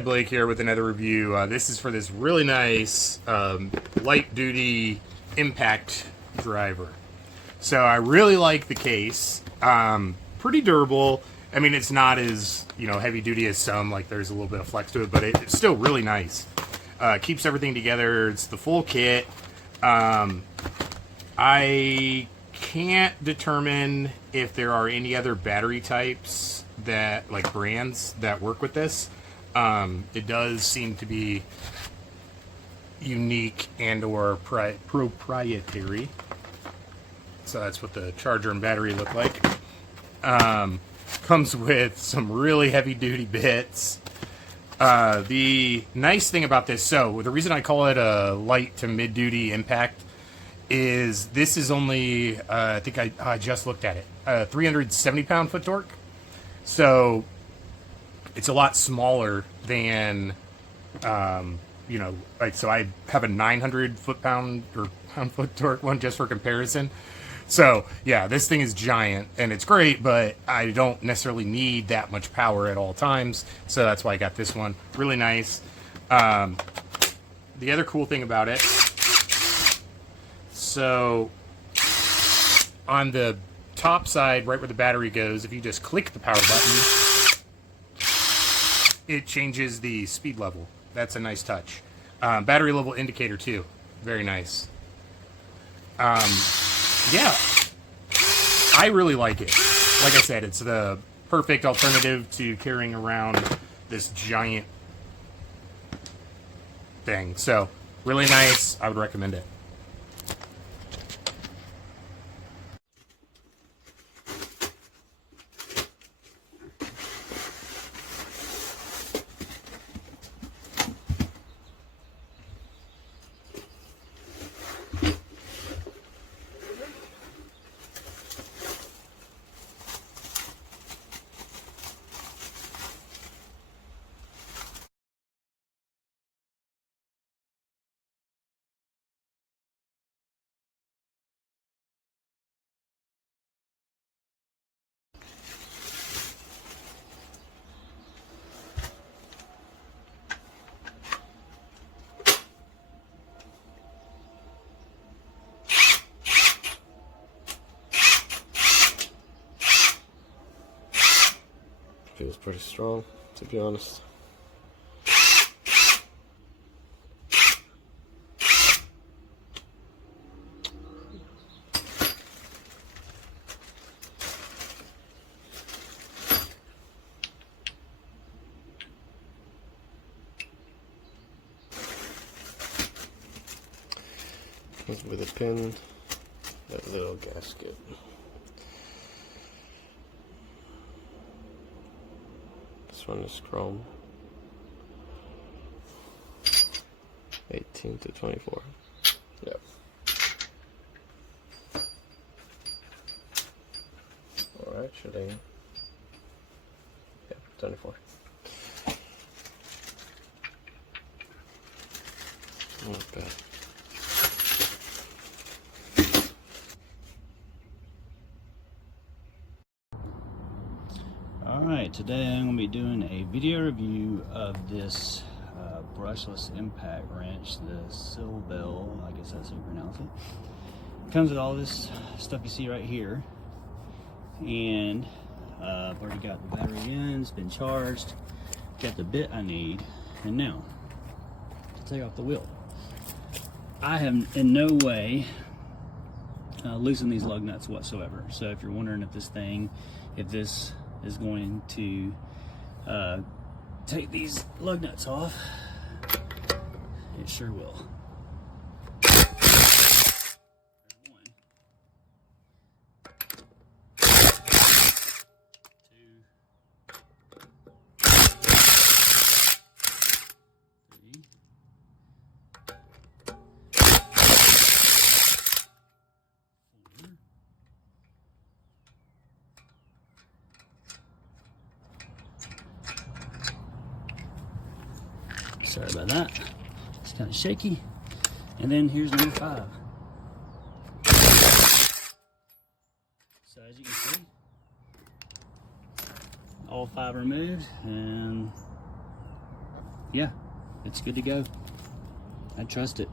Blake here with another review. This is for this really nice light duty impact driver. So I really like the case. Pretty durable. I mean, it's not as heavy duty as some. Like there's a little bit of flex to it, but it's still really nice. Keeps everything together. It's the full kit. I can't determine if there are any other battery types that brands that work with this. It does seem to be unique and or proprietary. So that's what the charger and battery look like. Comes with some really heavy duty bits. The nice thing about this, so the reason I call it a light to mid duty impact is this is only, I think I just looked at it, 370 pound foot torque. So it's a lot smaller than, so I have a 900 foot-pound or pound-foot torque one just for comparison. So, yeah, this thing is giant, and it's great, but I don't necessarily need that much power at all times, so that's why I got this one. Really nice. The other cool thing about it, so on the top side, right where the battery goes, if you just click the power button, it changes the speed level. That's a nice touch. Battery level indicator too. Very nice. Yeah, I really like it. Like I said, it's the perfect alternative to carrying around this giant thing. So, really nice. I would recommend it. Feels pretty strong, to be honest. Comes with a pin, that little gasket. This one is chrome. 18 to 24. Yep. Or actually, yeah, 24. Not bad. Alright, today I'm going to be doing a video review of this brushless impact wrench, the SILVEL, I guess that's how you pronounce it. It comes with all this stuff you see right here, and I've already got the battery in, it's been charged, got the bit I need, and now to take off the wheel. I have in no way loosened these lug nuts whatsoever, so if you're wondering if this is going to take these lug nuts off, it sure will. One, two, three, sorry about that, it's kind of shaky. And then here's number 5. So as you can see, all 5 removed, and yeah, it's good to go. I trust it.